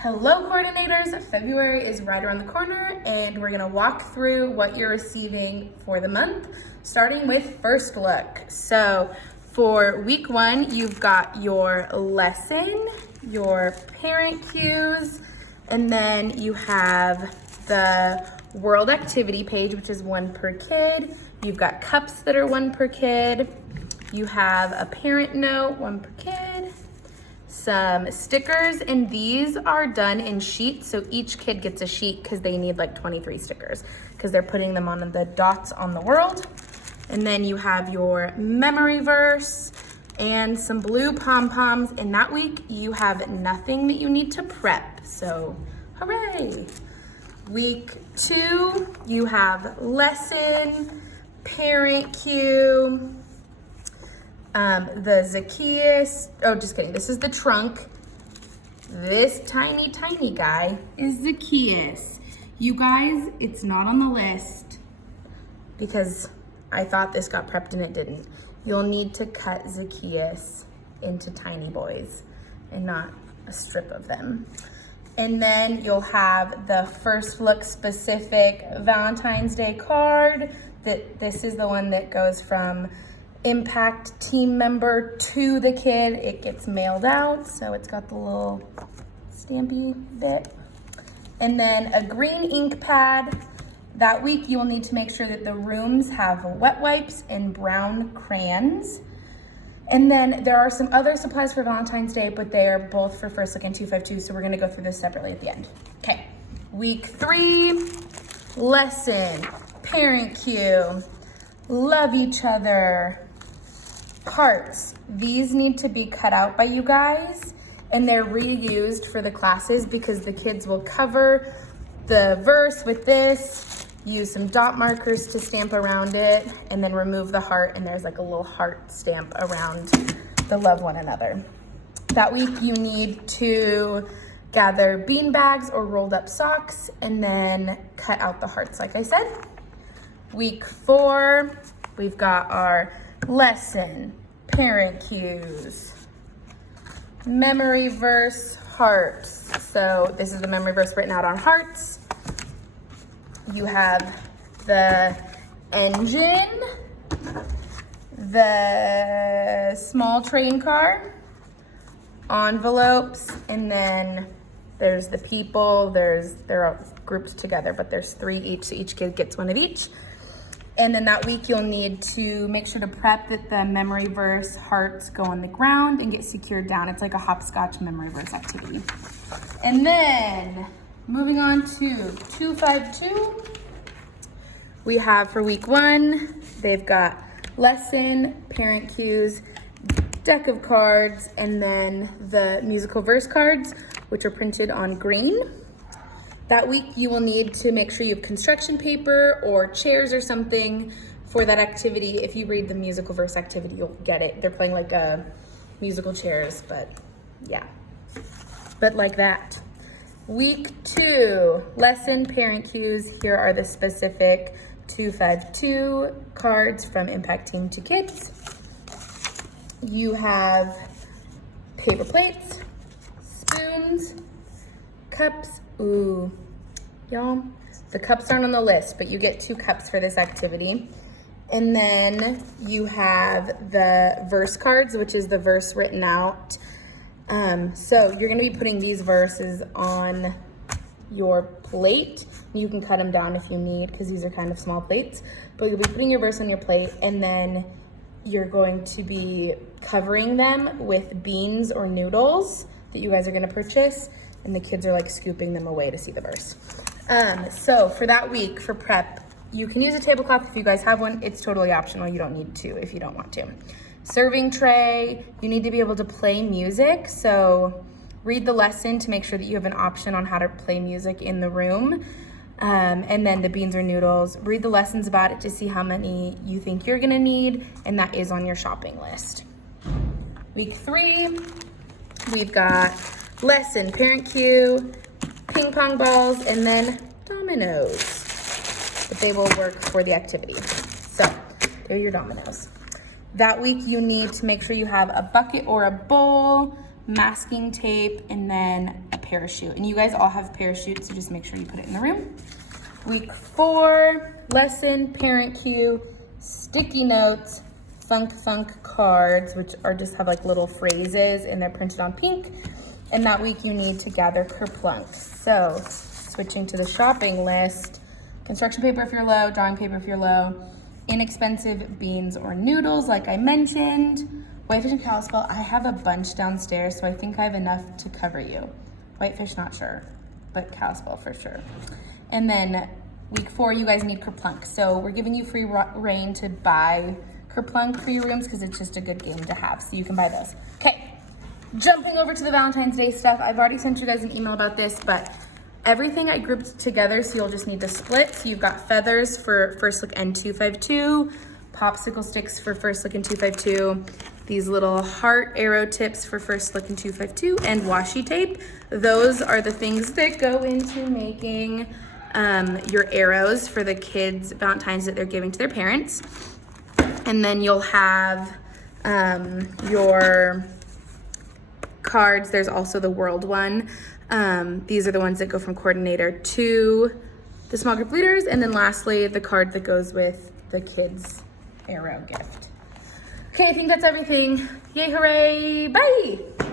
Hello coordinators, February is right around the corner and we're gonna walk through what you're receiving for the month, starting with first look. So for week 1, you've got your lesson, your parent cues, and then you have the world activity page, which is 1 per kid. You've got cups that are 1 per kid. You have a parent note, 1 per kid. Some stickers, and these are done in sheets, so each kid gets a sheet because they need like 23 stickers because they're putting them on the dots on the world. And then you have your memory verse and some blue pom-poms. And that week you have nothing that you need to prep, so hooray. Week 2, you have lesson, parent cue, the Zacchaeus, oh, just kidding. This is the trunk. This tiny guy is Zacchaeus. You guys, it's not on the list because I thought this got prepped and it didn't. You'll need to cut Zacchaeus into tiny boys and not a strip of them. And then you'll have the first look specific Valentine's Day card. This is the one that goes from Impact team member to the kid. It gets mailed out, so it's got the little stampy bit. And then a green ink pad. That week you will need to make sure that the rooms have wet wipes and brown crayons. And then there are some other supplies for Valentine's Day, but they are both for first look and 252, so we're gonna go through this separately at the end. Okay, week 3, lesson, parent cue, love each other, hearts. These need to be cut out by you guys and they're reused for the classes because the kids will cover the verse with this, use some dot markers to stamp around it, and then remove the heart, and there's like a little heart stamp around the love one another. That week you need to gather bean bags or rolled up socks and then cut out the hearts like I said. Week 4, we've got our lesson, parent cues, memory verse, hearts. So this is the memory verse written out on hearts. You have the engine, the small train car, envelopes, and then there's the people. They're grouped together, but there's 3 each, so each kid gets 1 of each. And then that week you'll need to make sure to prep that the memory verse hearts go on the ground and get secured down. It's like a hopscotch memory verse activity. And then moving on to 252, we have for week 1, they've got lesson, parent cues, deck of cards, and then the musical verse cards, which are printed on green. That week you will need to make sure you have construction paper or chairs or something for that activity. If you read the musical verse activity, you'll get it. They're playing like musical chairs, but yeah, but like that. Week 2, lesson, parent cues. Here are the specific 252 cards from Impact Team to Kids. You have paper plates, spoons, cups. Ooh, y'all, the cups aren't on the list, but you get 2 cups for this activity. And then you have the verse cards, which is the verse written out. So you're gonna be putting these verses on your plate. You can cut them down if you need, because these are kind of small plates, but you'll be putting your verse on your plate, and then you're going to be covering them with beans or noodles that you guys are gonna purchase, and the kids are like scooping them away to see the verse. So for that week, for prep, you can use a tablecloth if you guys have one. It's totally optional. You don't need to if you don't want to. Serving tray, you need to be able to play music. So read the lesson to make sure that you have an option on how to play music in the room. And then the beans or noodles, read the lessons about it to see how many you think you're gonna need, and that is on your shopping list. Week 3, we've got lesson, parent cue, ping pong balls, and then dominoes. But they will work for the activity. So they're your dominoes. That week you need to make sure you have a bucket or a bowl, masking tape, and then a parachute. And you guys all have parachutes, so just make sure you put it in the room. Week 4, lesson, parent cue, sticky notes, funk cards, which are just have like little phrases and they're printed on pink. And that week you need to gather Kerplunk. So switching to the shopping list, construction paper if you're low, drawing paper if you're low, inexpensive beans or noodles like I mentioned, whitefish and Kalispell. I have a bunch downstairs, so I think I have enough to cover you. Whitefish, not sure, but Kalispell for sure. And then week 4, you guys need Kerplunk. So we're giving you free reign to buy Kerplunk for your rooms because it's just a good game to have. So you can buy those. Okay, jumping over to the Valentine's Day stuff. I've already sent you guys an email about this, but everything I grouped together, so you'll just need to split. So you've got feathers for First Look and 252, popsicle sticks for First Look and 252, these little heart arrow tips for First Look and 252, and washi tape. Those are the things that go into making your arrows for the kids' Valentine's that they're giving to their parents. And then you'll have your cards. There's also the world one. These are the ones that go from coordinator to the small group leaders. And then lastly, the card that goes with the kids' arrow gift. Okay, I think that's everything. Yay, hooray, bye.